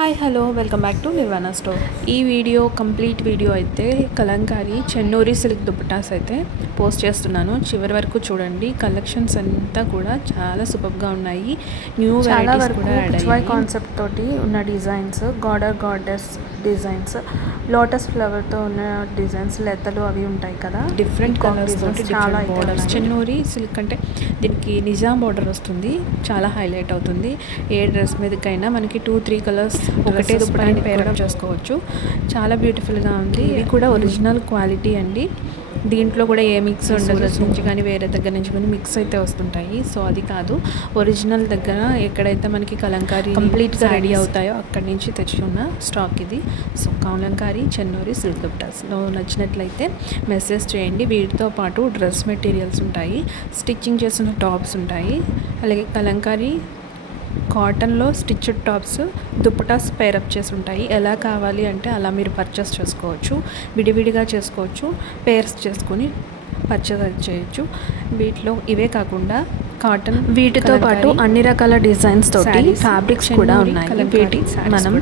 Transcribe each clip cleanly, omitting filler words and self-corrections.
Hi hello welcome back to Nirvana store. ఈ video complete video అయితే Kalamkari Chennuri silk dupattas అయితే post చేస్తున్నాను. చివరి వరకు చూడండి. కలెక్షన్స్ అంతా కూడా చాలా సూపర్గా ఉన్నాయి. న్యూ వెరైటీస్ కూడా యాడ్ అయ్యాయి. కాన్సెప్ట్ తోటి ఉన్న డిజైన్స్, గాడెస్ డిజైన్స్, లోటస్ ఫ్లవర్తో ఉన్న డిజైన్స్, లెతలు అవి ఉంటాయి కదా, డిఫరెంట్ కలర్స్ తోటి చాలా బోర్డర్స్. చెన్నూరి సిల్క్ అంటే దీనికి నిజాం బోర్డర్ వస్తుంది, చాలా హైలైట్ అవుతుంది. ఏ డ్రెస్ మీదకైనా మనకి 2-3 కలర్స్ ఒకటే దుపట్టాని పేరప్ చేసుకోవచ్చు. చాలా బ్యూటిఫుల్గా ఉంది. ఇది కూడా ఒరిజినల్ క్వాలిటీ అండి. దీంట్లో కూడా ఏ మిక్స్ ఉండదు. నుంచి కానీ వేరే దగ్గర నుంచి కానీ మిక్స్ అయితే వస్తుంటాయి. సో అది కాదు, ఒరిజినల్ దగ్గర ఎక్కడైతే మనకి కలంకారీ కంప్లీట్గా రెడీ అవుతాయో అక్కడి నుంచి తెచ్చి ఉన్న స్టాక్ ఇది. సో కలంకారీ చెన్నూరి సిల్క్ దుపట్టాస్లో నచ్చినట్లయితే మెసేజ్ చేయండి. వీటితో పాటు డ్రెస్ మెటీరియల్స్ ఉంటాయి, స్టిచ్చింగ్ చేసిన టాప్స్ ఉంటాయి, అలాగే కలంకారీ కాటన్లో స్టిచ్డ్ టాప్స్, దుపటాస్ పేరప్ చేసి ఉంటాయి. ఎలా కావాలి అంటే అలా మీరు పర్చేస్ చేసుకోవచ్చు, విడివిడిగా చేసుకోవచ్చు, పేర్స్ చేసుకొని పర్చేస్ చేయొచ్చు. వీటిలో ఇవే కాకుండా కాటన్, వీటితో పాటు అన్ని రకాల డిజైన్స్ తోటి ఫ్యాబ్రిక్స్ కూడా ఉన్నాయి. వీటి మనం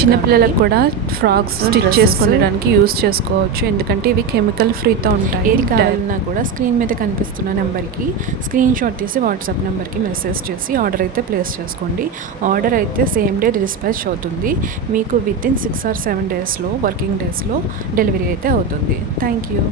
చిన్నపిల్లలకు కూడా ఫ్రాక్స్ స్టిచ్ చేసుకోవడానికి యూస్ చేసుకోవచ్చు, ఎందుకంటే ఇవి కెమికల్ ఫ్రీతో ఉంటాయి. ఏది కావాలన్నా కూడా స్క్రీన్ మీద కనిపిస్తున్న నెంబర్కి స్క్రీన్ షాట్ తీసి వాట్సాప్ నెంబర్కి మెసేజ్ చేసి ఆర్డర్ అయితే ప్లేస్ చేసుకోండి. ఆర్డర్ అయితే సేమ్ డే డిస్పాచ్ అవుతుంది. మీకు విత్ ఇన్ 6 or 7 డేస్లో, వర్కింగ్ డేస్లో డెలివరీ అయితే అవుతుంది. Thank you.